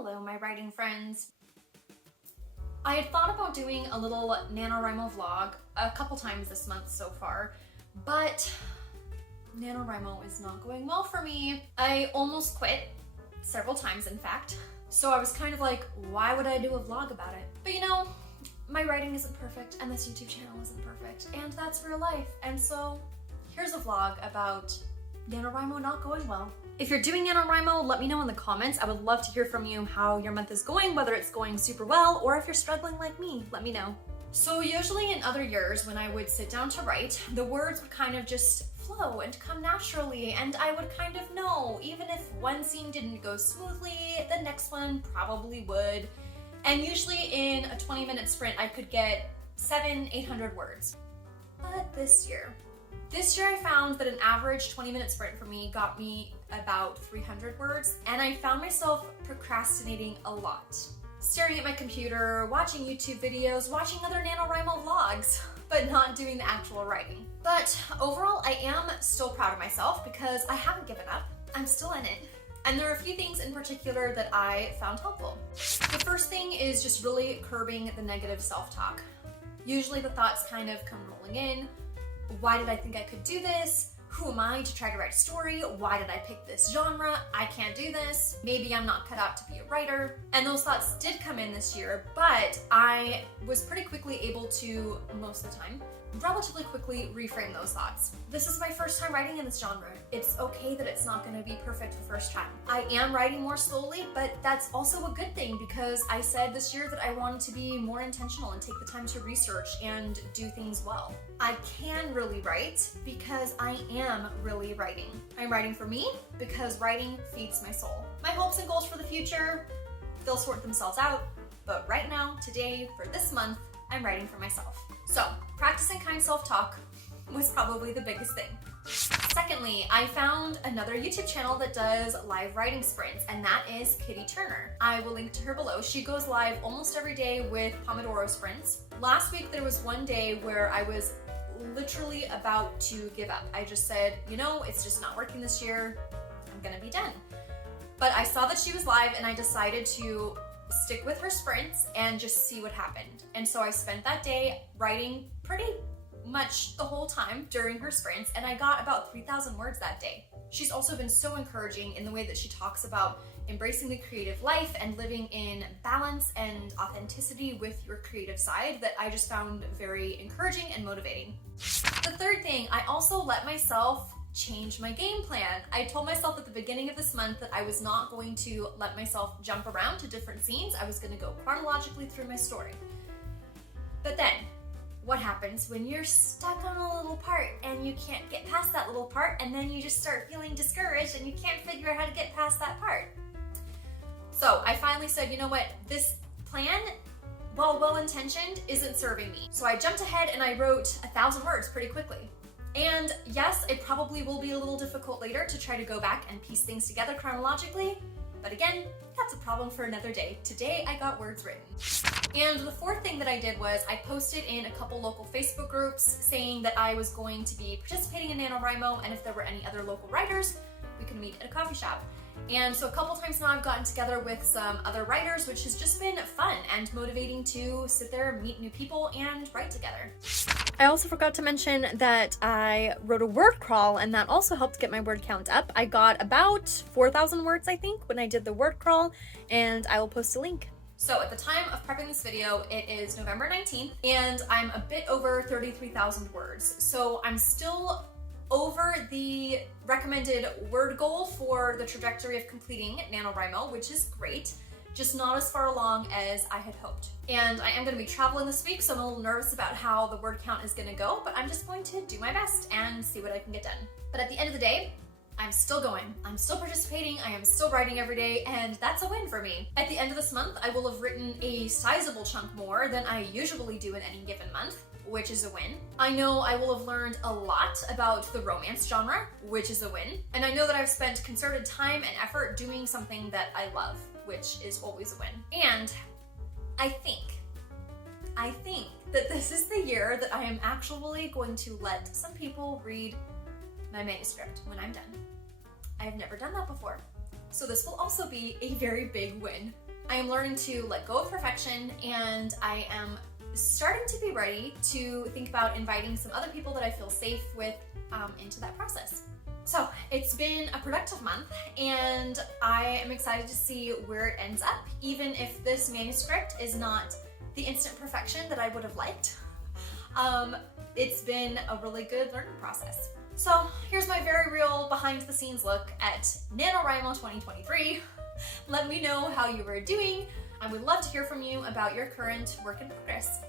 Hello, my writing friends. I had thought about doing a little NaNoWriMo vlog a couple times this month so far, but NaNoWriMo is not going well for me. I almost quit, several times in fact, so I was kind of like, why would I do a vlog about it? But you know, my writing isn't perfect and this YouTube channel isn't perfect, and that's real life, and so here's a vlog about NaNoWriMo not going well. If you're doing NaNoWriMo, let me know in the comments. I would love to hear from you how your month is going, whether it's going super well or if you're struggling like me, let me know. So usually in other years when I would sit down to write, the words would kind of just flow and come naturally, and I would kind of know, even if one scene didn't go smoothly, the next one probably would. And usually in a 20-minute sprint, I could get 700-800 words. But this year I found that an average 20-minute sprint for me got me about 300 words, and I found myself procrastinating a lot. Staring at my computer, watching YouTube videos, watching other NaNoWriMo vlogs, but not doing the actual writing. But overall, I am still proud of myself because I haven't given up. I'm still in it. And there are a few things in particular that I found helpful. The first thing is just really curbing the negative self-talk. Usually the thoughts kind of come rolling in. Why did I think I could do this? Who am I to try to write a story? Why did I pick this genre? I can't do this. Maybe I'm not cut out to be a writer. And those thoughts did come in this year, but I was pretty quickly able to, most of the time, relatively quickly reframe those thoughts. This is my first time writing in this genre. It's okay that it's not gonna be perfect the first time. I am writing more slowly, but that's also a good thing because I said this year that I wanted to be more intentional and take the time to research and do things well. I can really write because I am really writing. I'm writing for me because writing feeds my soul. My hopes and goals for the future, they'll sort themselves out, but right now, today, for this month, I'm writing for myself. So, practicing kind self-talk was probably the biggest thing. Secondly, I found another YouTube channel that does live writing sprints, and that is Kitty Turner. I will link to her below. She goes live almost every day with Pomodoro sprints. Last week there was one day where I was literally about to give up. I just said, you know, it's just not working this year. I'm gonna be done. But I saw that she was live and I decided to stick with her sprints and just see what happened. And so I spent that day writing pretty much the whole time during her sprints, and I got about 3,000 words that day. She's also been so encouraging in the way that she talks about embracing the creative life and living in balance and authenticity with your creative side that I just found very encouraging and motivating. The third thing, I also let myself change my game plan. I told myself at the beginning of this month that I was not going to let myself jump around to different scenes. I was going to go chronologically through my story. But then, what happens when you're stuck on a little part and you can't get past that little part, and then you just start feeling discouraged and you can't figure out how to get past that part? So I finally said, you know what, this plan, while well-intentioned, isn't serving me. So I jumped ahead and I wrote 1,000 words pretty quickly. And yes, it probably will be a little difficult later to try to go back and piece things together chronologically, but again, that's a problem for another day. Today I got words written. And the fourth thing that I did was I posted in a couple local Facebook groups saying that I was going to be participating in NaNoWriMo, and if there were any other local writers, we could meet at a coffee shop. And so a couple times now I've gotten together with some other writers, which has just been fun and motivating to sit there, meet new people, and write together. I also forgot to mention that I wrote a word crawl, and that also helped get my word count up. I got about 4,000 words, I think, when I did the word crawl, and I will post a link. So at the time of prepping this video, it is November 19th, and I'm a bit over 33,000 words. So I'm still over the recommended word goal for the trajectory of completing NaNoWriMo, which is great, just not as far along as I had hoped. And I am going to be traveling this week, so I'm a little nervous about how the word count is going to go, but I'm just going to do my best and see what I can get done. But at the end of the day, I'm still going. I'm still participating, I am still writing every day, and that's a win for me. At the end of this month, I will have written a sizable chunk more than I usually do in any given month, which is a win. I know I will have learned a lot about the romance genre, which is a win. And I know that I've spent concerted time and effort doing something that I love, which is always a win. And I think that this is the year that I am actually going to let some people read my manuscript when I'm done. I have never done that before. So this will also be a very big win I am learning to let go of perfection, and I am starting to be ready to think about inviting some other people that I feel safe with into that process. So it's been a productive month, and I am excited to see where it ends up, even if this manuscript is not the instant perfection that I would have liked. It's been a really good learning process. So here's my very real behind the scenes look at NaNoWriMo 2023. Let me know how you were doing. I would love to hear from you about your current work in progress.